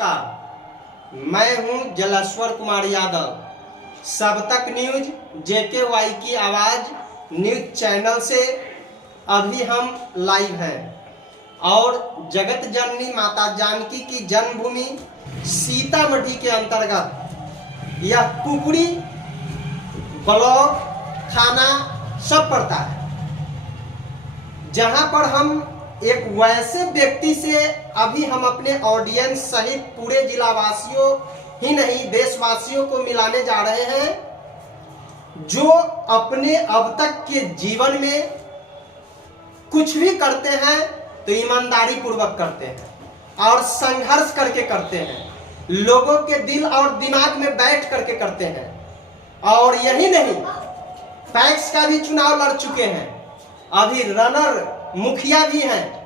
नमस्कार, मैं हूं जलेश्वर कुमार यादव। सब तक न्यूज JKY की आवाज न्यूज चैनल से अभी हम लाइव हैं और जगत जननी माता जानकी की जन्मभूमि सीतामढ़ी के अंतर्गत यह कुकड़ी ब्लॉक थाना सब पड़ता है, जहां पर हम एक वैसे व्यक्ति से अभी हम अपने ऑडियंस सहित पूरे जिलावासियों ही नहीं देशवासियों को मिलाने जा रहे हैं, जो अपने अब तक के जीवन में कुछ भी करते हैं तो ईमानदारी पूर्वक करते हैं और संघर्ष करके करते हैं, लोगों के दिल और दिमाग में बैठ करके करते हैं। और यही नहीं, पैक्स का भी चुनाव लड़ चुके हैं, अभी रनर मुखिया भी हैं।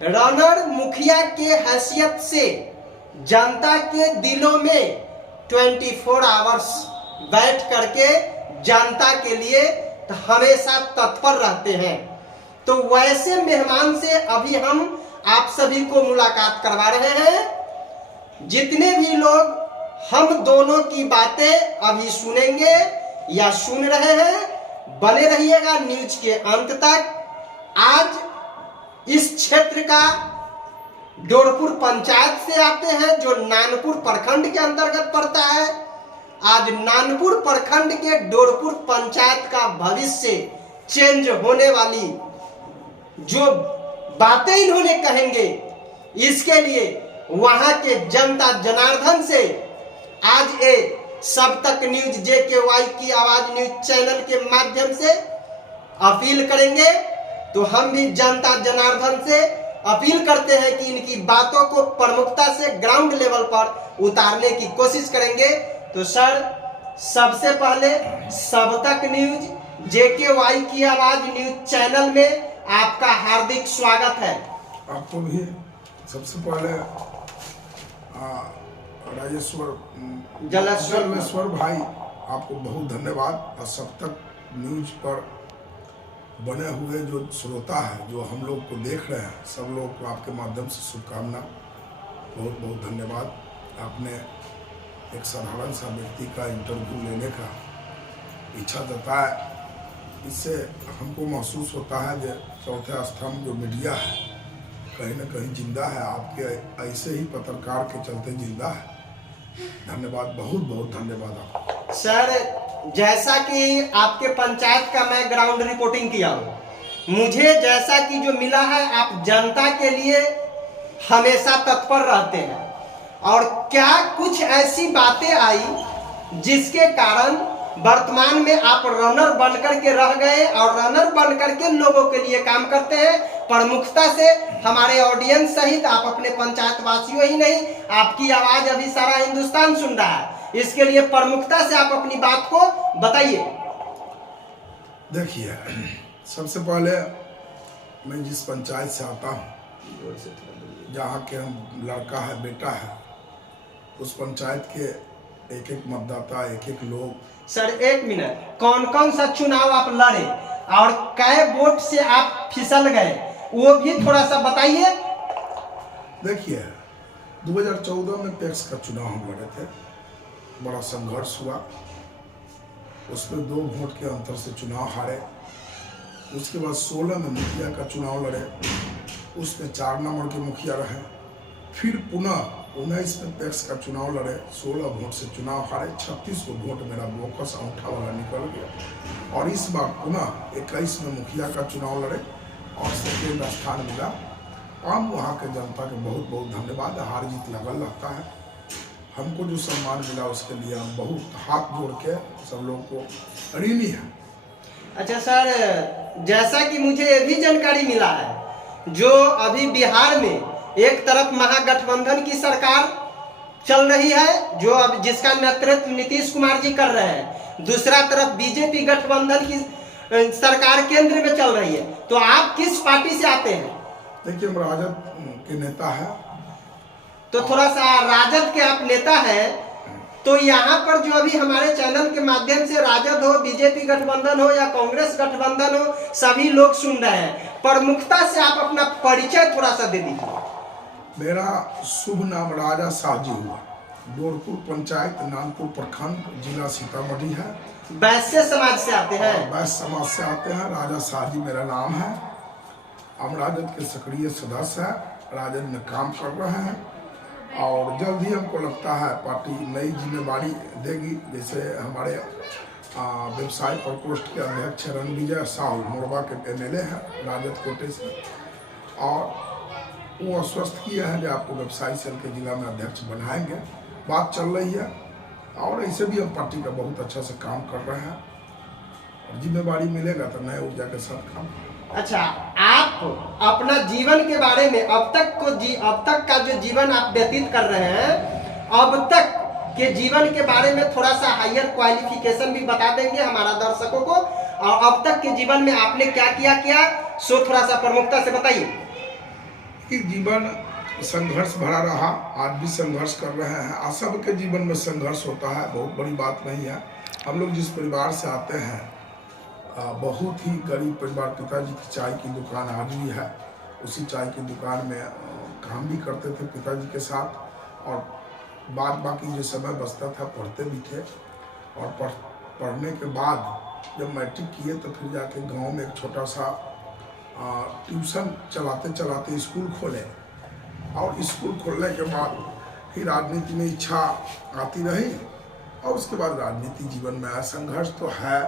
रनर मुखिया के हैसियत से जनता के दिलों में 24 आवर्स बैठ करके जनता के लिए हमेशा तत्पर रहते हैं। तो वैसे मेहमान से अभी हम आप सभी को मुलाकात करवा रहे हैं। जितने भी लोग हम दोनों की बातें अभी सुनेंगे या सुन रहे हैं, बने रहिएगा न्यूज के अंत तक। आज इस क्षेत्र का डोरपुर पंचायत से आते हैं, जो नानपुर प्रखंड के अंतर्गत पड़ता है। आज नानपुर प्रखंड के डोरपुर पंचायत का भविष्य चेंज होने वाली जो बातें इन्होंने कहेंगे, इसके लिए वहां के जनता जनार्दन से आज ये सब तक न्यूज JKY की आवाज न्यूज चैनल के माध्यम से अपील करेंगे। तो हम भी जनता जनार्दन से अपील करते हैं कि इनकी बातों को प्रमुखता से ग्राउंड लेवल पर उतारने की कोशिश करेंगे। तो सर, सबसे पहले सब तक न्यूज JKY की आवाज न्यूज चैनल में आपका हार्दिक स्वागत है। आपको भी सबसे पहले जलेश्वर भाई, आपको बहुत धन्यवाद। और सब तक न्यूज पर बने हुए जो श्रोता है, जो हम लोग को देख रहे हैं, सब लोग को आपके माध्यम से शुभकामना, बहुत बहुत धन्यवाद। आपने एक साधारण सा व्यक्ति का इंटरव्यू लेने का इच्छा जताया, इससे हमको महसूस होता है कि चौथे स्तंभ जो मीडिया है कहीं न कहीं जिंदा है। आपके ऐसे ही पत्रकार के चलते जिंदा है। धन्यवाद, बहुत बहुत धन्यवाद आपको। सर, जैसा कि आपके पंचायत का मैं ग्राउंड रिपोर्टिंग किया हूँ, मुझे जैसा कि जो मिला है, आप जनता के लिए हमेशा तत्पर रहते हैं। और क्या कुछ ऐसी बातें आई जिसके कारण वर्तमान में आप रनर बनकर के रह गए और रनर बनकर के लोगों के लिए काम करते हैं? प्रमुखता से हमारे ऑडियंस सहित आप अपने पंचायत वासियों ही नहीं, आपकी आवाज अभी सारा हिंदुस्तान सुन रहा है, इसके लिए प्रमुखता से आप अपनी बात को बताइए। देखिए, सबसे पहले मैं जिस पंचायत से आता हूँ, जहाँ के हम लड़का है, बेटा है, उस पंचायत के एक एक मतदाता, एक एक लोग। सर, एक मिनट, कौन कौन सा चुनाव आप लड़े और कै वोट से आप फिसल गए, वो भी थोड़ा सा बताइए। देखिए, 2014 में पैक्स का चुनाव हम लड़े थे, बड़ा संघर्ष हुआ, उसमें 2 वोट के अंतर से चुनाव हारे। उसके बाद 16 में मुखिया का चुनाव लड़े, उसमें 4 नंबर के मुखिया रहे। फिर पुनः 19 में पैक्स का चुनाव लड़े, 16 वोट से चुनाव हारे, 36 को वोट मेरा बोकस अंगूठा वाला निकल गया। और इस बार पुनः 21 में मुखिया का चुनाव लड़े और सेकेंड स्थान मिला। हम वहाँ के जनता के बहुत बहुत धन्यवाद। हार जीत लगल रहता है, हमको जो सम्मान मिला उसके लिए हम बहुत हाथ जोड़ के सब लोगों को ऋणी है। अच्छा सर, जैसा कि मुझे ये भी जानकारी मिला है, जो अभी बिहार में एक तरफ महागठबंधन की सरकार चल रही है, जो अब जिसका नेतृत्व नीतीश कुमार जी कर रहे हैं, दूसरा तरफ बीजेपी गठबंधन की सरकार केंद्र में चल रही है, तो आप किस पार्टी से आते हैं? देखिए, हम राजद के नेता है। तो थोड़ा सा राजद के आप नेता हैं, तो यहाँ पर जो अभी हमारे चैनल के माध्यम से राजद हो, बीजेपी गठबंधन हो या कांग्रेस गठबंधन हो, सभी लोग सुन रहे हैं। प्रमुखता से आप अपना परिचय थोड़ा सा दे दीजिए। मेरा शुभ नाम राजा साहजी हुआ। डोरपुर पंचायत, नानपुर प्रखंड, जिला सीतामढ़ी है। वैश्य समाज से आते हैं? वैश्य समाज से आते हैं। राजा साहजी मेरा नाम है। हम राजद के सक्रिय सदस्य हैं, राजद में काम कर रहे हैं और जल्द ही हमको लगता है पार्टी नई जिम्मेवारी देगी। जैसे हमारे व्यवसाय प्रकोष्ठ के अध्यक्ष रणविजय साहू मोरबा के MLA हैं राजद कोटे से, और वो आश्वस्त किया है कि आपको व्यवसायी सेल के जिला में अध्यक्ष बनाएंगे। बात चल रही है और ऐसे भी हम पार्टी का बहुत अच्छा से काम कर रहे हैं और जिम्मेवारी मिलेगा तो नए ऊर्जा के साथ काम। अच्छा, आप अपना जीवन के बारे में अब तक का जो जीवन आप व्यतीत कर रहे हैं, अब तक के जीवन के बारे में थोड़ा सा हायर क्वालिफिकेशन भी बता देंगे हमारा दर्शकों को, और अब तक के जीवन में आपने क्या किया सो थोड़ा सा प्रमुखता से बताइए। कि जीवन संघर्ष भरा रहा, आज भी संघर्ष कर रहे हैं। आज सबके जीवन में संघर्ष होता है, बहुत बड़ी बात नहीं है। हम लोग जिस परिवार से आते हैं, बहुत ही गरीब परिवार, पिताजी की चाय की दुकान आज भी है। उसी चाय की दुकान में काम भी करते थे पिताजी के साथ, और बाद बाकी जो समय बचता था पढ़ते भी थे। और पढ़ने के बाद जब मैट्रिक किए तो फिर जाके गांव में एक छोटा सा ट्यूशन चलाते चलाते स्कूल खोले, और स्कूल खोलने के बाद फिर राजनीति में इच्छा आती रही, और उसके बाद राजनीति जीवन में आया। संघर्ष तो है,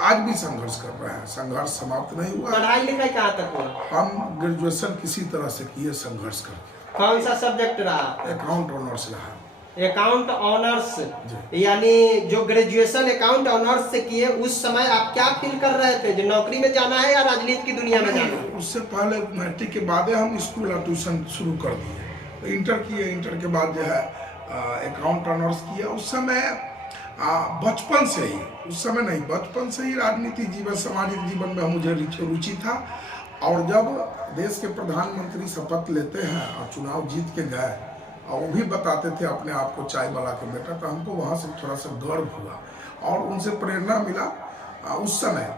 आज भी संघर्ष कर रहे हैं, संघर्ष समाप्त नहीं हुआ। पढ़ाई लिखाई कहाँ तक हुआ? हम ग्रेजुएशन किसी तरह से किए संघर्ष करके। कौन सा सब्जेक्ट रहा? अकाउंट ऑनर्स रहा। अकाउंट ऑनर्स, यानी जो ग्रेजुएशन अकाउंट ऑनर्स से किए, उस समय आप क्या फील कर रहे थे, जो नौकरी में जाना है या राजनीति की दुनिया में जाना है? उससे पहले मैट्रिक के बाद हम स्कूल और ट्यूशन शुरू कर दिए, तो इंटर किए। इंटर के बाद जो है अकाउंट ऑनर्स किया। उस समय बचपन से ही, उस समय नहीं, बचपन से ही राजनीति जीवन, सामाजिक जीवन में मुझे रुचि था। और जब देश के प्रधानमंत्री शपथ लेते हैं और चुनाव जीत के गए, और वो भी बताते थे अपने आप को चाय वाला के बेटा, तो हमको वहाँ से थोड़ा सा गर्व हुआ और उनसे प्रेरणा मिला। उस समय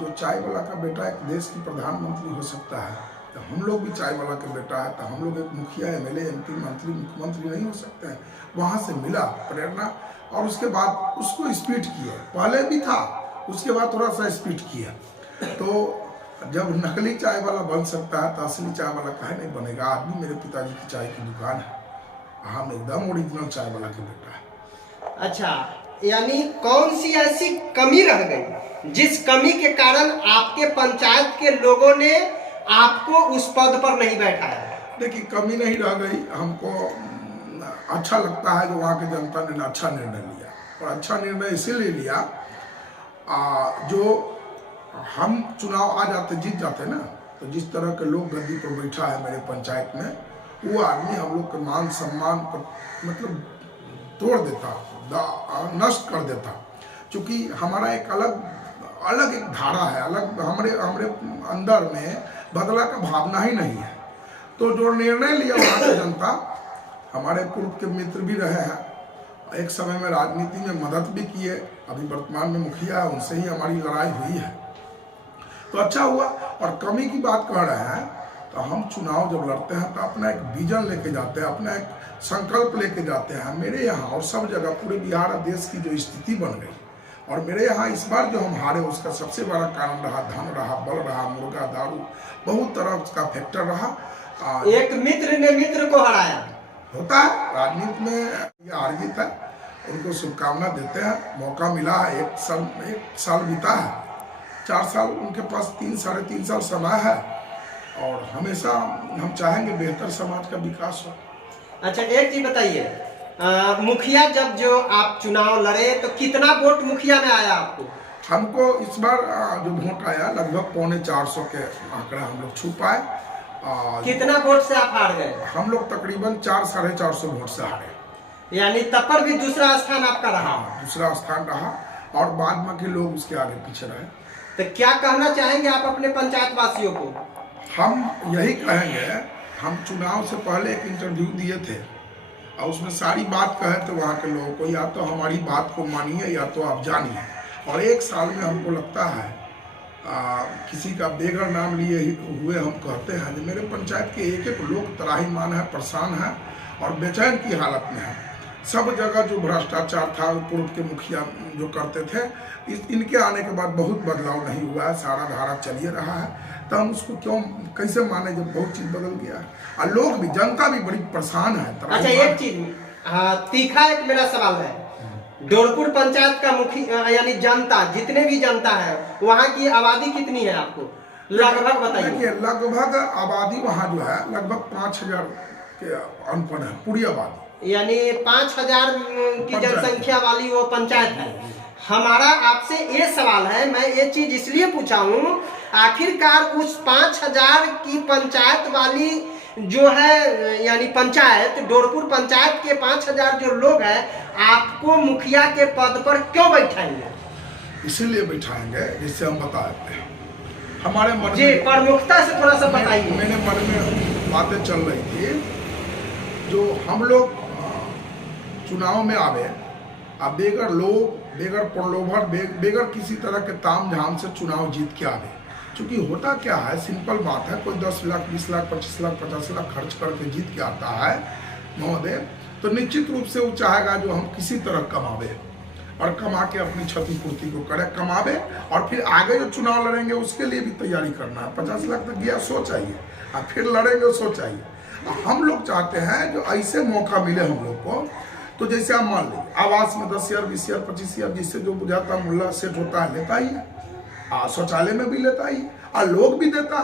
जो चाय वाला का बेटा एक देश की प्रधानमंत्री हो सकता है, तो हम लोग भी चाय वाला के बेटा है, तो हम लोग एक मुखिया, MLA, MP, मंत्री, मुख्यमंत्री नहीं हो सकते हैं। वहाँ से मिला प्रेरणा, और उसके बाद उसको स्पीड किया। पहले भी था, उसके बाद थोड़ा सा स्पीड किया। तो जब नकली चाय वाला बन सकता है तो असली चाय वाला काहे नहीं बनेगा। आज भी मेरे पिताजी की चाय की दुकान है, हम एकदम ओरिजिनल चाय वाला के बेटा है। अच्छा, यानी कौन सी ऐसी कमी रह गई जिस कमी के कारण आपके पंचायत के लोगों ने आपको उस पद पर नहीं बैठाया? देखिए, कमी नहीं रह गई। हमको अच्छा लगता है कि वहाँ की जनता ने अच्छा निर्णय लिया, और अच्छा निर्णय इसीलिए लिया जो हम चुनाव आ जाते, जीत जाते ना, तो जिस तरह के लोग गद्दी पर बैठा है मेरे पंचायत में, वो आदमी हम लोग के मान सम्मान पर मतलब तोड़ देता, नष्ट कर देता। क्योंकि हमारा एक अलग एक धारा है, अलग हमारे अंदर में बदला का भावना ही नहीं है। तो जो निर्णय लिया वहाँ की जनता, हमारे पूर्व के मित्र भी रहे हैं, एक समय में राजनीति में मदद भी किए, अभी वर्तमान में मुखिया है, उनसे ही हमारी लड़ाई हुई है, तो अच्छा हुआ। और कमी की बात कह रहे हैं, तो हम चुनाव जब लड़ते हैं तो अपना एक विजन लेके जाते हैं, अपना एक संकल्प लेके जाते हैं। मेरे यहाँ और सब जगह पूरे बिहार और देश की जो स्थिति बन गई, और मेरे यहाँ इस बार जो हम हारे, उसका सबसे बड़ा कारण रहा धन रहा, बल रहा, मुर्गा, दारू, बहुत तरह का फैक्टर रहा। एक मित्र ने मित्र को हराया। होता है राजनीति में, ये हार जीत है। उनको शुभकामना देते हैं, मौका मिला है, एक साल बीता है, 4 साल उनके पास, 3 साढ़े 3 साल समय है, और हमेशा हम चाहेंगे बेहतर समाज का विकास हो। अच्छा, एक चीज बताइए, मुखिया जब जो आप चुनाव लड़े तो कितना वोट मुखिया में आया आपको? हमको इस बार जो वोट आया लगभग 450 के आंकड़ा हम लोग छू पाए। कितना वोट से आप हार गए? हम लोग तकरीबन 400-450 वोट से हारे, यानी तब पर भी दूसरा स्थान आपका रहा? दूसरा स्थान रहा, और बाद में के लोग उसके आगे पीछे रहे। तो क्या कहना चाहेंगे आप अपने पंचायत वासियों को? हम यही कहेंगे, हम चुनाव से पहले एक इंटरव्यू दिए थे, और उसमें सारी बात कहे थे वहाँ के लोगों को, या तो हमारी बात को मानिए या तो आप जानिए। और 1 साल में हमको लगता है किसी का बेगर नाम लिए हुए हम कहते हैं। मेरे पंचायत के एक एक लोग त्राहीमाम है, परेशान है और बेचैन की हालत में है। सब जगह जो भ्रष्टाचार था पूर्व के मुखिया जो करते थे, इनके आने के बाद बहुत बदलाव नहीं हुआ है, सारा धारा चलिए रहा है। तो हम उसको क्यों कैसे माने जब बहुत चीज बदल गया है और लोग भी, जनता भी बड़ी परेशान है। अच्छा, एक चीज तीखा एक मेरा सवाल है, डोरपुर पंचायत का मुखिया यानी जनता, जितने भी जनता है वहाँ की आबादी कितनी है आपको लगभग बताइए? देखिए, लगभग आबादी वहाँ जो है लगभग 5000 के अनपढ़ है पूरी आबादी, यानी 5000 की जनसंख्या वाली वो पंचायत है। हमारा आपसे ये सवाल है, मैं ये चीज इसलिए पूछा हूँ, आखिरकार उस 5000 की पंचायत वाली जो है यानी पंचायत, डोरपुर पंचायत के 5000 जो लोग हैं, आपको मुखिया के पद पर क्यों बैठाएंगे? इसीलिए बैठाएंगे जिससे हम बता देते हैं हमारे मन जी, प्रमुखता से थोड़ा सा बताइए। मेरे मन में बातें चल रही थी, जो हम लोग चुनाव में आवे, अब बेगर लोग, बेगर प्रलोभन, बेगर किसी तरह के ताम झाम से चुनाव जीत के आवे। क्योंकि होता क्या है, सिंपल बात है, कोई 10 लाख 20 लाख 25 लाख 50 लाख खर्च करके जीत के आता है महोदय, तो निश्चित रूप से वो चाहेगा जो हम किसी तरह कमावे और कमा के अपनी क्षतिपूर्ति को करे, कमावे और फिर आगे जो चुनाव लड़ेंगे उसके लिए भी तैयारी करना है। 50 लाख तक गया सो चाहिए और फिर लड़ेंगे सो चाहिए। हम लोग चाहते हैं जो ऐसे मौका मिले हम लोग को, तो जैसे आप मान लीजिए आवास में 10,000 20,000 25,000 जिससे जो बुझाता मुल्ला सेट होता है लेता ही है, शौचालय में भी लेता ही और लोग भी देता।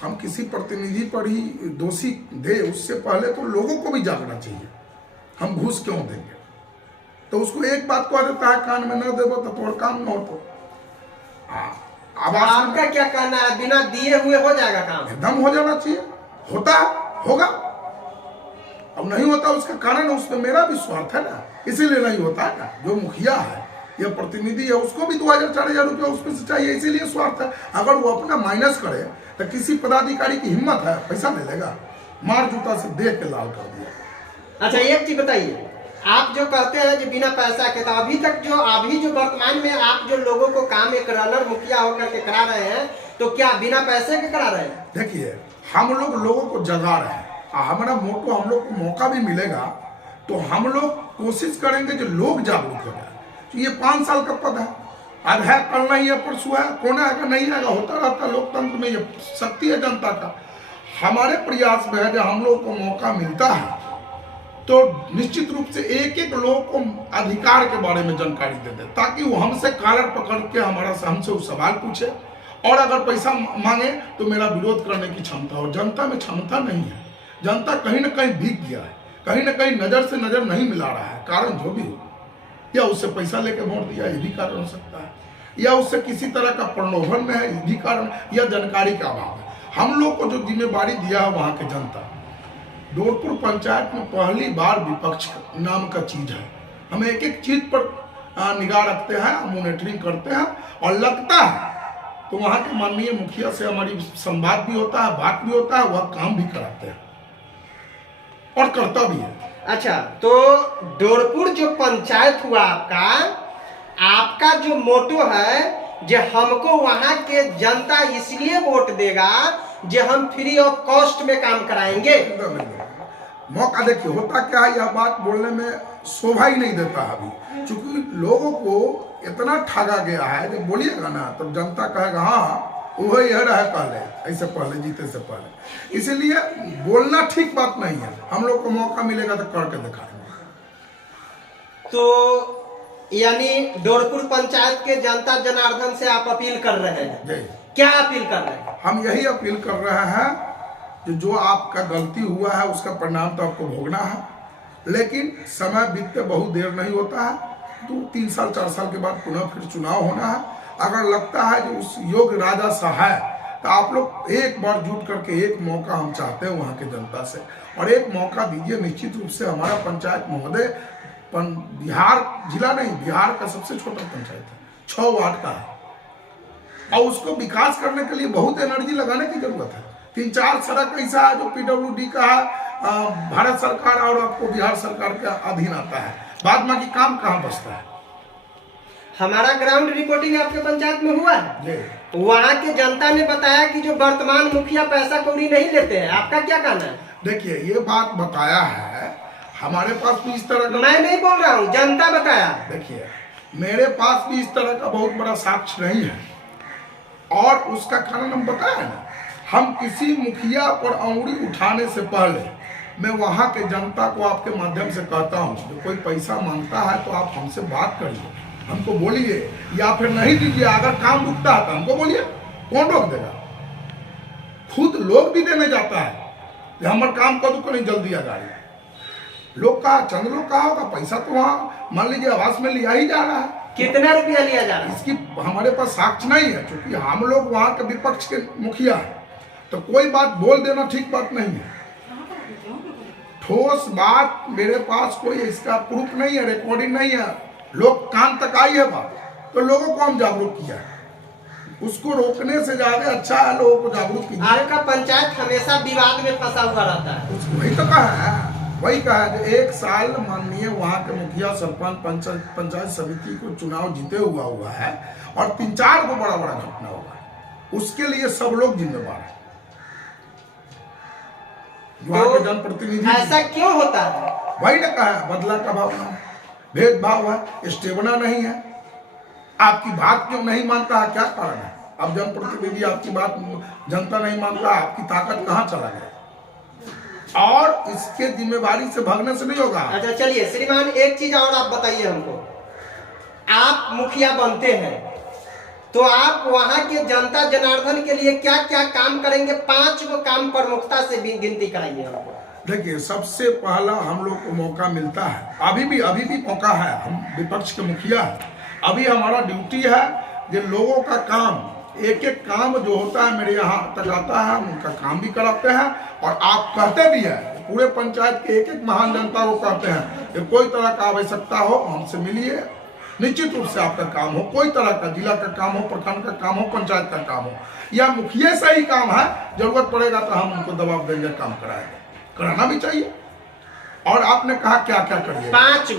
हम किसी प्रतिनिधि पर ही दोषी दे उससे पहले तो लोगों को भी जागना चाहिए, हम घूस क्यों देंगे। तो उसको एक बात कह देता है कान में न देवो तो तोड़ काम न हो। आवास आपका क्या कहना है, बिना दिए हुए हो जाएगा काम? एकदम हो जाना चाहिए, होता होगा, अब नहीं होता उसका कारण उसमें मेरा भी स्वार्थ है ना, इसीलिए नहीं होता है ना। जो मुखिया है या प्रतिनिधि है उसको भी 2000-4000 रुपया उसमें से चाहिए, इसीलिए स्वार्थ है। अगर वो अपना माइनस करे तो किसी पदाधिकारी की हिम्मत है, पैसा नहीं लेगा, मार जूता से देख के लाल कर दिया। अच्छा, एक चीज बताइए, आप जो कहते हैं जो बिना पैसा के, तो अभी तक जो वर्तमान में आप जो लोगों को काम एक रनर मुखिया होकर के करा रहे हैं, तो क्या बिना पैसे के करा रहे हैं? देखिए, हम लोग लोगों को जगा रहे हैं, हमारा मोटो, हम लोग को मौका भी मिलेगा तो हम लोग कोशिश करेंगे जो लोग जागरूक हो जाए। तो ये 5 साल का पद है, आज है कल नहीं है, परसों है, कौन आएगा नहीं आएगा, होता रहता लोकतंत्र में, ये शक्ति है जनता का। हमारे प्रयास में है जब हम लोग को मौका मिलता है तो निश्चित रूप से एक एक लोग को अधिकार के बारे में जानकारी दे दे, ताकि वो हमसे कॉलर पकड़ के हमसे वो सवाल पूछे और अगर पैसा मांगे तो मेरा विरोध करने की क्षमता हो। जनता में क्षमता नहीं है, जनता कहीं ना कहीं भीग गया है, कहीं ना कहीं नजर से नजर नहीं मिला रहा है, कारण जो भी हो, या उससे पैसा लेके वोट दिया ये भी कारण हो सकता है, या उससे किसी तरह का प्रलोभन में है ये भी कारण, या जानकारी का अभाव है। हम लोग को जो जिम्मेवारी दिया है वहाँ के जनता, डोरपुर पंचायत में पहली बार विपक्ष नाम का चीज है। हम एक एक चीज पर निगाह रखते हैं, मॉनिटरिंग करते हैं और लगता है तो वहाँ के माननीय मुखिया से हमारी संवाद भी होता है, बात भी होता है, वह काम भी कराते हैं और करता भी है। अच्छा, तो डोरपुर जो पंचायत हुआ आपका जो मोटो है जो हमको वहां के जनता इसलिए वोट देगा जो हम फ्री ऑफ कॉस्ट में काम कराएंगे। मौका देखिए, होता क्या है, यह बात बोलने में शोभा ही नहीं देता अभी, क्योंकि लोगों को इतना ठगा गया है जब बोलिएगा ना तब जनता कहेगा हाँ वो यह रहा पहले, ऐसे पहले जीते से पहले। इसीलिए बोलना ठीक बात नहीं है, हम लोग को मौका मिलेगा तो करके दिखाएंगे। तो यानी डोरपुर पंचायत के जनता जनार्दन से आप अपील कर रहे हैं, क्या अपील कर रहे हैं? हम यही अपील कर रहे हैं कि जो आपका गलती हुआ है उसका परिणाम तो आपको भोगना है, लेकिन समय बीतते बहुत देर नहीं होता है, 2-3 साल 4 साल के बाद पुनः फिर चुनाव होना है। अगर लगता है कि उस योग्य राजा सा है तो आप लोग एक बार जुट करके एक मौका हम चाहते हैं वहाँ के जनता से, और एक मौका दीजिए। निश्चित रूप से हमारा पंचायत महोदय बिहार जिला नहीं, बिहार का सबसे छोटा पंचायत है, 6 वार्ड का है और उसको विकास करने के लिए बहुत एनर्जी लगाने की जरूरत है। 3-4 सड़क ऐसा है जो PWD का है, भारत सरकार और आपको बिहार सरकार के अधीन आता है, बाद में की काम कहाँ बचता है। हमारा ग्राउंड रिपोर्टिंग आपके पंचायत में हुआ है। वहाँ के जनता ने बताया कि जो वर्तमान मुखिया पैसा कौड़ी नहीं लेते हैं, आपका क्या कहना है? देखिए, ये बात बताया है, हमारे पास भी इस तरह का, मैं नहीं बोल रहा हूँ, जनता बताया। देखिए मेरे पास भी इस तरह का बहुत बड़ा साक्ष्य नहीं है, और उसका कारण हम बताया ना, हम किसी मुखिया पर अंगुली उठाने से पहले मैं वहाँ के जनता को आपके माध्यम से कहता हूँ, जो कोई पैसा मांगता है तो आप हमसे बात करिए, हमको बोलिए, या फिर नहीं दीजिए। अगर काम रुकता है तो हमको बोलिए, कौन रोक देगा? खुद लोग भी देने जाता है कि हमारे काम कर दो, कहीं जल्दी आ गाड़ी। लोग का चंद लोग का होगा पैसा, तो वहाँ मान लीजिए आवास में लिया ही जा रहा है। कितना रुपया लिया जा रहा है? इसकी हमारे पास साक्ष्य नहीं है, क्योंकि हम लोग वहाँ के विपक्ष के मुखिया है, तो कोई बात बोल देना ठीक बात नहीं है। ठोस बात मेरे पास कोई इसका प्रूफ नहीं है, रिकॉर्डिंग नहीं है, लोग कान तक आई है बात, तो लोगों को हम जागरूक किया है। उसको रोकने से ज्यादा अच्छा है लोगों को जागरूक कीजिए। आपका पंचायत हमेशा विवाद में फंसा हुआ रहता है। वही तो कहा है, वही कहा है कि 1 साल माननीय वहाँ के मुखिया सरपंच पंचायत समिति को चुनाव जीते हुआ है, और 3-4 को बड़ा बड़ा घटना हुआ है, उसके लिए सब लोग जिम्मेवार है, वहाँ के जनप्रतिनिधि। ऐसा क्यों होता है? वही ने कहा है, बदला का भावना, भेदभाव है, स्टेबना नहीं है, आपकी बात क्यों नहीं मानता है, क्या कारण है? अब जनप्रतिनिधि आपकी बात जनता नहीं मानता, आपकी ताकत कहाँ चला गया? और इसके जिम्मेवारी से भागने से नहीं होगा। अच्छा चलिए श्रीमान, एक चीज और आप बताइए हमको, आप मुखिया बनते हैं तो आप वहाँ के जनता जनार्दन के लिए क्या क्या काम करेंगे? 5 को काम प्रमुखता से भी गिनती कराइए हमको। देखिए, सबसे पहला हम लोग को मौका मिलता है, अभी भी मौका है, हम विपक्ष के मुखिया है, अभी हमारा ड्यूटी है कि लोगों का काम, एक एक काम जो होता है मेरे यहाँ तक आता है, हम उनका काम भी कराते हैं, और आप कहते भी हैं, पूरे पंचायत के एक एक महान जनता को कहते हैं कि कोई तरह का आवश्यकता हो हमसे मिलिए, निश्चित रूप से आपका काम हो, कोई तरह का, जिला का काम हो, प्रखंड का काम हो, पंचायत का काम हो, या मुखिया से ही काम है, जरूरत पड़ेगा तो हम उनको दबाव देंगे, काम कराएंगे, कराना भी चाहिए। और आपने कहा क्या क्या करिए? 5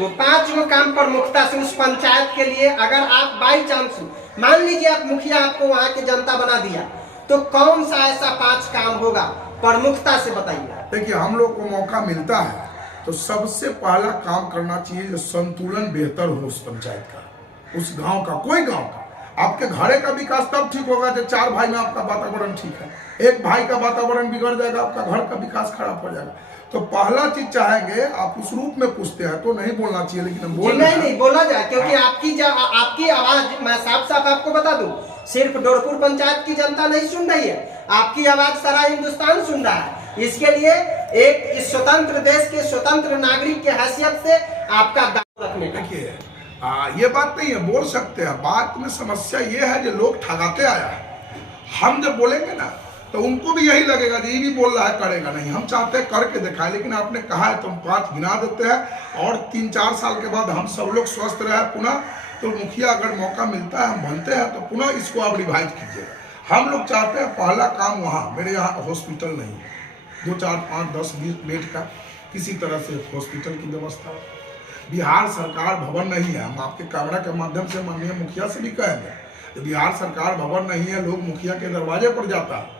गो काम प्रमुखता से उस पंचायत के लिए। अगर आप बाई चांस मान लीजिए आप मुखिया, आपको वहाँ के जनता बना दिया, तो कौन सा ऐसा 5 काम होगा प्रमुखता से बताइए। देखिए, हम लोग को मौका मिलता है तो सबसे पहला काम करना चाहिए जो संतुलन बेहतर हो उस पंचायत का, उस गांव का, कोई गांव का। आपके घरे का विकास तब ठीक होगा जब 4 भाई में आपका वातावरण ठीक है, एक भाई का वातावरण बिगड़ जाएगा, आपका घर का विकास खराब हो जाएगा। तो पहला चीज चाहेंगे, आप उस रूप में पूछते हैं तो नहीं बोलना चाहिए, लेकिन हम बोल रहे हैं। नहीं बोला जाए, क्योंकि आपकी आवाज, मैं साफ आपको बता दूं, सिर्फ डोरपुर पंचायत की जनता नहीं सुन रही है, आपकी आवाज सारा हिंदुस्तान सुन रहा है। इसके लिए एक इस स्वतंत्र देश के स्वतंत्र नागरिक के हैसियत से आपका दावा रखने का। देखिए, ये बात नहीं है, बोल सकते हैं, बात में समस्या ये है जो लोग ठगाते आया है। हम जब बोलेंगे ना तो उनको भी यही लगेगा कि ये भी बोल रहा है, करेगा नहीं। हम चाहते हैं करके दिखाए, लेकिन आपने कहा है तो हम 5 गिना देते हैं, और 3-4 साल के बाद हम सब लोग स्वस्थ रहे पुनः, तो मुखिया अगर मौका मिलता है हम बनते हैं तो पुनः इसको आप रिवाइज कीजिएगा। हम लोग चाहते हैं पहला काम वहाँ, मेरे यहाँ हॉस्पिटल नहीं है, 2, 4, 5, 10, 20 बेड का किसी तरह से हॉस्पिटल की व्यवस्था। बिहार सरकार भवन नहीं है, हम आपके कैमरा के माध्यम से माननीय मुखिया से भी कहेंगे, बिहार सरकार भवन नहीं है, लोग मुखिया के दरवाजे पर जाता है,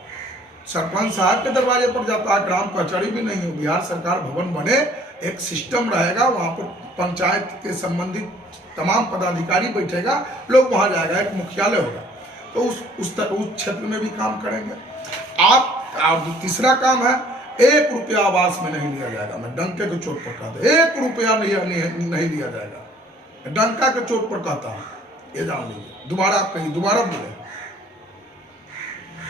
सरपंच साहब के दरवाजे पर जाता है, ग्राम कचहरी भी नहीं हो। बिहार सरकार भवन बने, एक सिस्टम रहेगा, वहाँ पर पंचायत के संबंधित तमाम पदाधिकारी बैठेगा, लोग वहाँ जाएगा, एक मुख्यालय होगा, तो उस क्षेत्र में भी काम करेंगे आप। तीसरा काम है, 1 रुपया आवास में नहीं लिया जाएगा, मैं डंके के चोट पर कहता हूँ, 1 रुपया नहीं लिया जाएगा, डंका के चोट पर कहता हूँ, ये जान लीजिए। दोबारा आप कहिए, दोबारा बोले,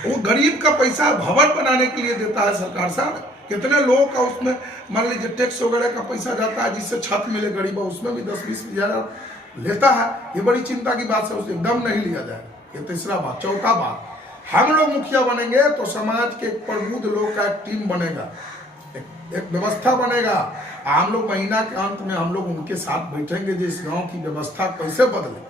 वो गरीब का पैसा भवन बनाने के लिए देता है सरकार साहब। कितने लोगों का उसमें मान लीजिए टैक्स वगैरह का पैसा जाता है, जिससे छत मिले गरीब, उसमें भी 10-20 हजार लेता है। ये बड़ी चिंता की बात है, उसे एकदम नहीं लिया जाएगा। ये तीसरा बात। चौथा बात, हम लोग मुखिया बनेंगे तो समाज के प्रबुद्ध लोग का एक टीम बनेगा, एक व्यवस्था बनेगा। हम लोग महीना के अंत में हम लोग उनके साथ बैठेंगे, जो इस गाँव की व्यवस्था कैसे बदले,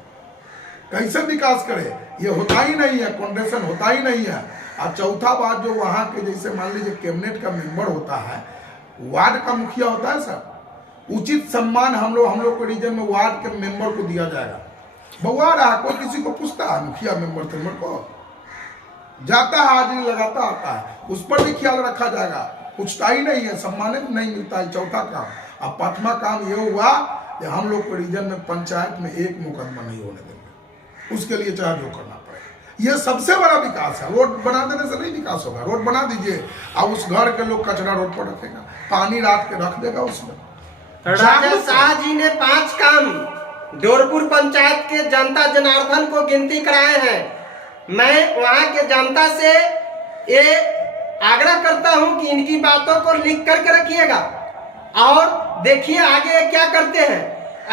कैसे विकास करे। ये होता ही नहीं है, कॉन्ट्रेक्शन होता ही नहीं है। और चौथा बात, जो वहाँ के जैसे मान लीजिए कैबिनेट का मेंबर होता है, वार्ड का मुखिया होता है सर, उचित सम्मान हम लोग के रीजन में वार्ड के मेंबर को दिया जाएगा। बउआ रहा कोई किसी को पूछता है मुखिया मेंबर को, जाता है, हाजिरी लगाता आता है, उस पर भी ख्याल रखा जाएगा। पूछता ही नहीं है, सम्मानित नहीं मिलता है। चौथा काम। अब पांचवा काम ये हुआ कि हम लोग को रीजन में पंचायत में एक मुकदमा नहीं होने देंगे, उसके लिए चाहे जो करना पड़े। ये सबसे बड़ा विकास है। रोड बना देने से नहीं विकास होगा। रोड बना दीजिए, अब उस घर के लोग कचरा रोड पर रखेगा, पानी रात के रख देगा उसमें। राजा शाह जी ने 5 काम डोरपुर पंचायत के जनता जनार्दन को गिनती कराए हैं। मैं वहां के जनता से ये आग्रह करता हूं कि इनकी बातों को लिख करके रखिएगा और देखिए आगे क्या करते हैं।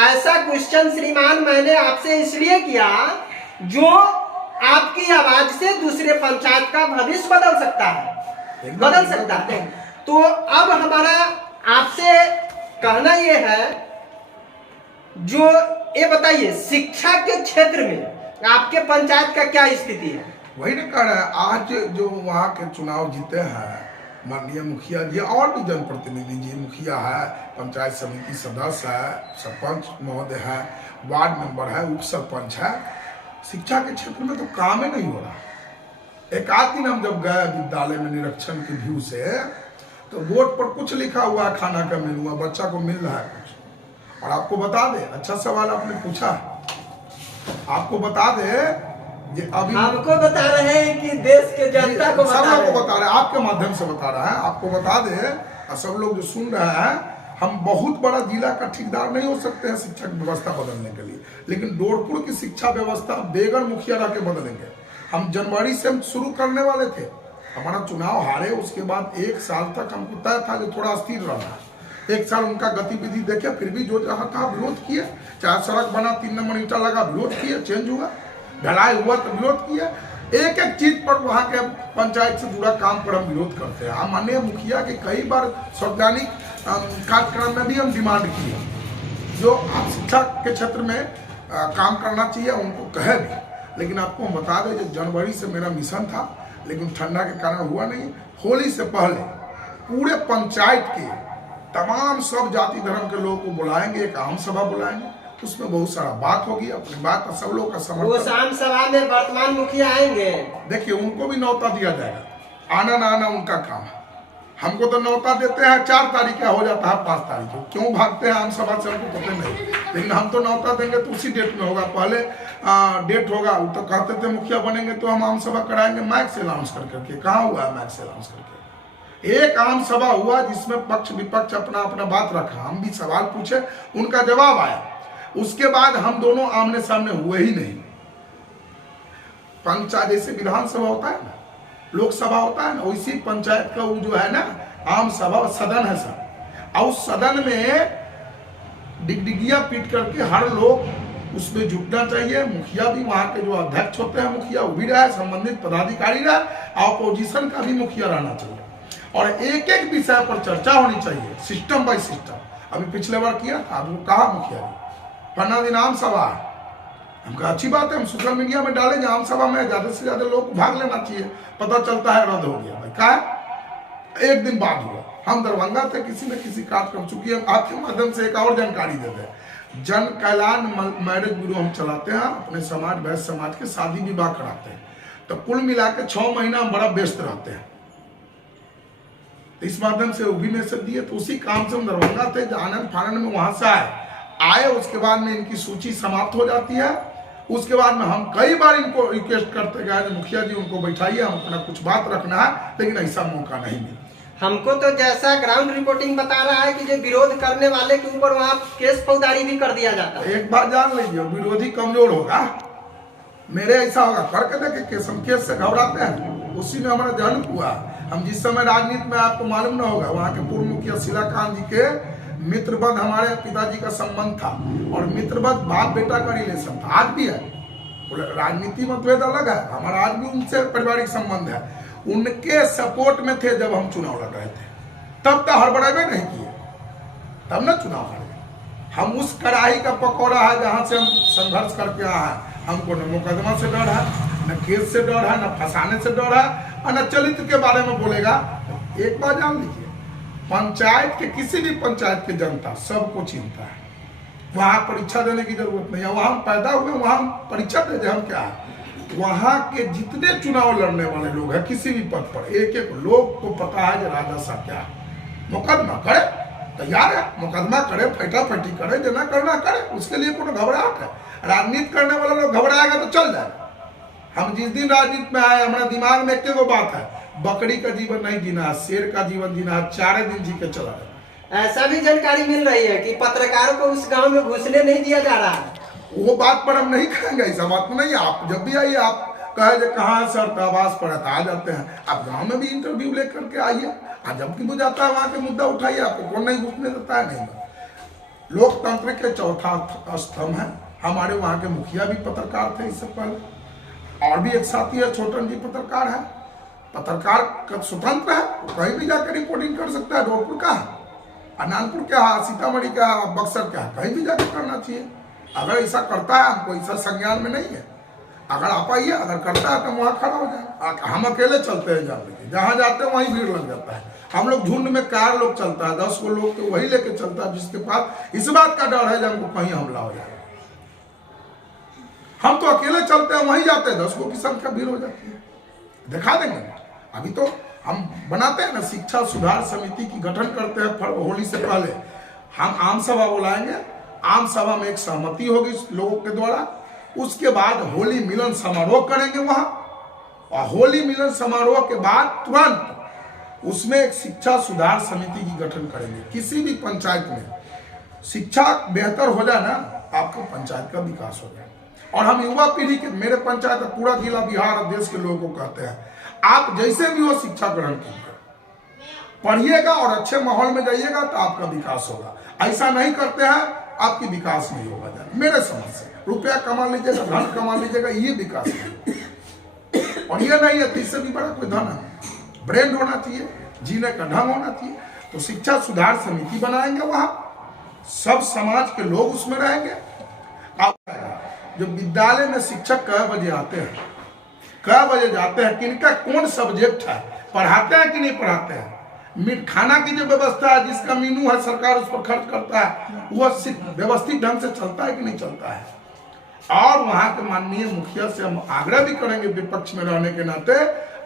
ऐसा क्वेश्चन श्रीमान मैंने आपसे इसलिए किया जो आपकी आवाज से दूसरे पंचायत का भविष्य बदल सकता है। तो अब हमारा आपसे कहना यह है, जो ये बताइए शिक्षा के क्षेत्र में आपके पंचायत का क्या स्थिति है? वही ना कह रहे हैं, आज जो वहाँ के चुनाव जीते हैं माननीय मुखिया जी और भी जनप्रतिनिधि जी, मुखिया है, पंचायत समिति सदस्य है, सरपंच महोदय है, वार्ड मेंबर है, उप सरपंच है, शिक्षा के क्षेत्र में तो काम ही नहीं हो रहा। एक आध दिन हम जब गए विद्यालय में निरीक्षण की व्यू से, तो बोर्ड पर कुछ लिखा हुआ है, खाना का मेनू है, बच्चा को मिल रहा है कुछ। और आपको बता दे, अच्छा सवाल आपने पूछा, आपको बता दे ये अभी हमको बता रहे हैं कि देश के जनता को सब लोग को बता रहे हैं, आपके माध्यम से बता रहा है। आपको बता दे, सब लोग जो सुन रहे हैं, हम बहुत बड़ा जिला का ठेकेदार नहीं हो सकते हैं शिक्षा व्यवस्था बदलने के लिए, लेकिन डोरपुर की शिक्षा व्यवस्था बेगर मुखिया रह के बदलेंगे। हम जनवरी से हम शुरू करने वाले थे, हमारा चुनाव हारे, उसके बाद 1 साल तक हमको तय था जो थोड़ा स्थिर रहना। 1 साल उनका गतिविधि देखे, फिर भी जो जहाँ था विरोध किए, चाहे सड़क बना 3 नंबर ईंटा लगा विरोध किए, चेंज हुआ, ढलाई हुआ तो विरोध किया। एक एक चीज पर वहाँ के पंचायत से जुड़ा काम पर हम विरोध करते हैं। हम माननीय मुखिया के कई बार सार्वजनिक कार्यक्रम में भी हम डिमांड की है, जो आप शिक्षा के क्षेत्र में काम करना चाहिए उनको कहे भी। लेकिन आपको हम बता दें, जो जनवरी से मेरा मिशन था, लेकिन ठंडा के कारण हुआ नहीं। होली से पहले पूरे पंचायत के तमाम सब जाति धर्म के लोगों को बुलाएंगे, एक आम सभा बुलाएंगे, उसमें बहुत सारा बात होगी, अपनी बात का सब लोग का समर्थन। वो आम सभा में वर्तमान मुखिया आएंगे, देखिए उनको भी न्योता दिया जाएगा, आना ना आना उनका काम है। हमको तो न्योता देते हैं 4 तारीख का, हो जाता है 5 तारीख को, क्यों भागते हैं आम सभा से हमको पता नहीं। लेकिन हम तो न्योता देंगे तो उसी डेट में होगा, पहले डेट होगा। वो तो कहते थे मुखिया बनेंगे तो हम आम सभा कराएंगे माइक से अनाउंस करके, कहाँ हुआ है माइक से अनाउंस करके? एक आम सभा हुआ जिसमें पक्ष विपक्ष अपना अपना बात रखा, हम भी सवाल पूछे, उनका जवाब आया। उसके बाद हम दोनों आमने सामने हुए ही नहीं। पंचायत जैसे विधानसभा होता है ना, लोकसभा होता है ना, वैसी पंचायत का वो जो है ना आम सभा सदन है सर। और उस सदन में डिगडिगिया पीट करके हर लोग उसमें जुटना चाहिए। मुखिया भी, वहाँ के जो अध्यक्ष होते हैं मुखिया वो भी रहे, संबंधित पदाधिकारी रहे, अपोजिशन का भी मुखिया रहना चाहिए। और एक एक विषय पर चर्चा होनी चाहिए, सिस्टम बाय सिस्टम। अभी पिछले बार किया था, आपको कहा मुखिया जी 15 दिन आम सभा है, हम कहा अच्छी बात है, हम सोशल मीडिया में डालेंगे, आम सभा में ज्यादा से ज्यादा लोग भाग लेना चाहिए। पता चलता है रद्द हो गया, भाई क्या 1 दिन बाद हुआ। हम दरभंगा थे, किसी न किसी कार्यक्रम, चूंकि आपके माध्यम से एक और जानकारी देते हैं, जन कल्याण मैरिज ब्यूरो हम चलाते हैं, अपने समाज वैश्य समाज के शादी विवाह कराते हैं। तो कुल मिला के 6 महीना हम बड़ा व्यस्त रहते हैं। इस माध्यम से वो भी मैसेज दिए, तो उसी काम से हम दरभंगा थे, आनंद फानंद में वहां से आए। उसके बाद में इनकी सूची समाप्त हो जाती है। उसके बाद में हम कई बार इनको रिक्वेस्ट करते गए, मुखिया जी उनको बैठाइए, हम अपना कुछ बात रखना है, लेकिन ऐसा मौका नहीं मिला। हमको तो जैसा ग्राउंड रिपोर्टिंग बता रहा है कि जो विरोध करने वाले के ऊपर वहाँ केस फौजदारी भी कर दिया जाता है। एक बात जान लीजिए, विरोधी कमजोर होगा, मेरे ऐसा होगा करके देखे केस, हम केस से घबराते हैं। उसी में हमारा जहल हुआ। हम जिस समय राजनीति में, आपको मालूम ना होगा, वहाँ के पूर्व मुखिया शीलाकांत जी के मित्रवत हमारे पिताजी का संबंध था, और मित्रवत बाप बेटा का रिलेशन था, आज भी है। राजनीति मतभेद अलग है, हमारा आज भी उनसे पारिवारिक संबंध है। उनके सपोर्ट में थे जब हम चुनाव लड़ रहे थे, तब तो हड़बड़ाबे नहीं किए, तब ना चुनाव हारे। हम उस कड़ाही का पकौड़ा है जहां से हम संघर्ष करके आए हैं। हमको न मुकदमा से डर है, न केस से डर है, न फंसाने से डर है, और न चरित्र के बारे में बोलेगा। एक बात जान लीजिए, पंचायत के, किसी भी पंचायत की जनता सबको चिंता है। वहां परीक्षा देने की जरूरत नहीं है, वहां हम पैदा हुए, वहां हम परीक्षा दे, हम क्या है। वहां के जितने चुनाव लड़ने वाले लोग हैं किसी भी पद पर, एक एक लोग को पता है कि राजा साहब क्या है। मुकदमा करे, तैयार है, मुकदमा करे, फटाफटी करे, देना करना करे, उसके लिए कोनो घबराहट है? राजनीति करने वाला लोग घबराएगा तो चल जाएगा। हम जिस दिन राजनीति में आए हमारे दिमाग में एक बात है, बकरी का जीवन नहीं जीना, शेर का जीवन जीना, 4 दिन जी के चला है। ऐसा भी जानकारी मिल रही है कि पत्रकारों को उस गांव में घुसने नहीं दिया जा रहा है। वो बात पर हम नहीं कहेंगे, ऐसा बात में नहीं। आप जब भी आइए, आप कहे जो कहाँ सर तो आवास पर आ जाते हैं, आप गांव में भी इंटरव्यू लेकर के आइए, जब भी जाता है वहां के मुद्दा उठाइए, आपको कौन नहीं घुसने देता है। नहीं, लोकतंत्र के चौथा स्तंभ है। हमारे वहां के मुखिया भी पत्रकार थे इससे पहले, और भी एक साथी है छोटन जी पत्रकार है। पत्रकार स्वतंत्र है, कहीं भी जाकर रिपोर्टिंग कर सकता है। धौलपुर का है, अनंतपुर क्या है, सीतामढ़ी क्या है, बक्सर क्या है, कहीं भी जाकर करना चाहिए। अगर ऐसा करता है, हमको ऐसा संज्ञान में नहीं है। अगर आप आइए, अगर करता है तो वहां खड़ा हो जाए। हम अकेले चलते हैं जहाँ जाते हैं वहीं भीड़ लग जाता है। हम लोग झुंड में 4 लोग चलता है, 10 को लोग तो वही लेके चलता है जिसके पास इस बात का डर है कि हमको कहीं हमला हो जाए। हम तो अकेले चलते हैं, वहीं जाते हैं, 10 को की संख्या भीड़ हो जाती है। दिखा देंगे। अभी तो हम बनाते हैं ना, शिक्षा सुधार समिति की गठन करते हैं। होली से पहले हम आम सभा बुलाएंगे, आम सभा में एक सहमति होगी लोगों के द्वारा। उसके बाद होली मिलन समारोह करेंगे वहां, और होली मिलन समारोह के बाद तुरंत उसमें एक शिक्षा सुधार समिति की गठन करेंगे। किसी भी पंचायत में शिक्षा बेहतर हो जाए ना, आपको पंचायत का विकास हो जाए। और हम युवा पीढ़ी के, मेरे पंचायत पूरा जिला बिहार और देश के लोगों को कहते हैं, आप जैसे भी हो शिक्षा ग्रहण कीजिए, पढ़िएगा और अच्छे माहौल में जाइएगा तो आपका विकास होगा। ऐसा नहीं करते हैं, आपकी विकास नहीं होगा। मेरे समझ से रुपया कमा लीजिएगा, धन कमा लीजिएगा, ये विकास नहीं। और ये नहीं है तो इससे भी बड़ा कोई धन है। ब्रेन होना चाहिए, जीने का ढंग होना चाहिए। तो शिक्षा सुधार समिति बनाएंगे, वहां सब समाज के लोग उसमें रहेंगे। जो विद्यालय में शिक्षक कै बजे आते हैं, कै बजे जाते हैं, किनका कौन सब्जेक्ट है, पढ़ाते हैं कि नहीं पढ़ाते हैं, खाना की जो व्यवस्था है, जिसका मीनू है सरकार उस पर खर्च करता है, वह व्यवस्थित ढंग से चलता है कि नहीं चलता है। और वहां के माननीय मुखिया से हम आग्रह भी करेंगे विपक्ष में रहने के नाते,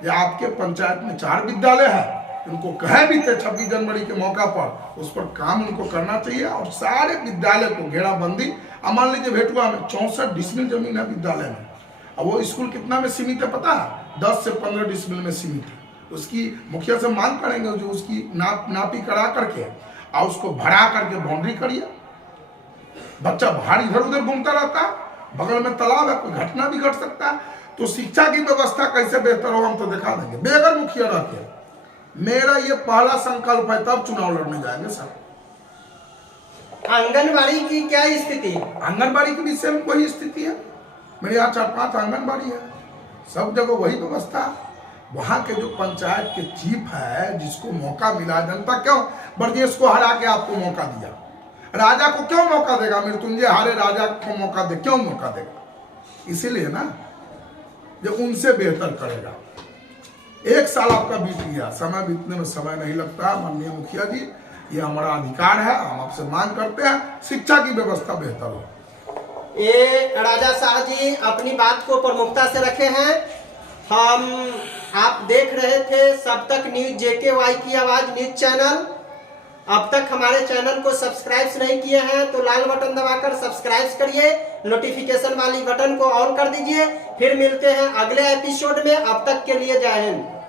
आपके पंचायत में 4 विद्यालय है, उनको कहे भी थे 26 जनवरी के मौका पर, उस पर काम उनको करना चाहिए। और सारे विद्यालय को घेराबंदी, मान लीजिए भेटुआ में 64 डिसमिल जमीन है विद्यालय में, अब वो स्कूल कितना में सीमित है पता है, 10 से 15 डिसमिल में सीमित है। उसकी मुखिया से मांग करेंगे जो उसकी नापी करा करके और उसको भरा करके बाउंड्री करिए। बच्चा बाहर इधर उधर घूमता रहता है, बगल में तालाब है, कोई घटना भी घट सकता है। तो शिक्षा की व्यवस्था कैसे बेहतर हो हम तो दिखा देंगे बेगर मुखिया रहते। मेरा ये पहला संकल्प है, तब चुनाव लड़ने जाएंगे सर। आंगनबाड़ी की क्या स्थिति? आंगनबाड़ी के विषय में वही स्थिति है। मेरे यहाँ 4-5 आंगनबाड़ी है, सब जगह वही व्यवस्था है। वहां के जो पंचायत के चीफ है, जिसको मौका मिला, जनता क्यों ब्रजेश को हरा के आपको मौका दिया, राजा को क्यों मौका देगा? मृत्युंजय हारे राजा को मौका दे, क्यों मौका देगा? इसीलिए ना, जो उनसे बेहतर करेगा। 1 साल आपका बीत गया, समय बीतने में समय नहीं लगता। माननीय मुखिया जी, ये हमारा अधिकार है, हम आपसे मांग करते हैं शिक्षा की व्यवस्था बेहतर हो। ये राजा शाह जी अपनी बात को प्रमुखता से रखे हैं। आप देख रहे थे सब तक न्यूज, JKY की आवाज न्यूज चैनल। अब तक हमारे चैनल को सब्सक्राइब नहीं किए हैं तो लाल बटन दबाकर सब्सक्राइब करिए, नोटिफिकेशन वाली बटन को ऑन कर दीजिए। फिर मिलते हैं अगले एपिसोड में, अब तक के लिए जय हिंद।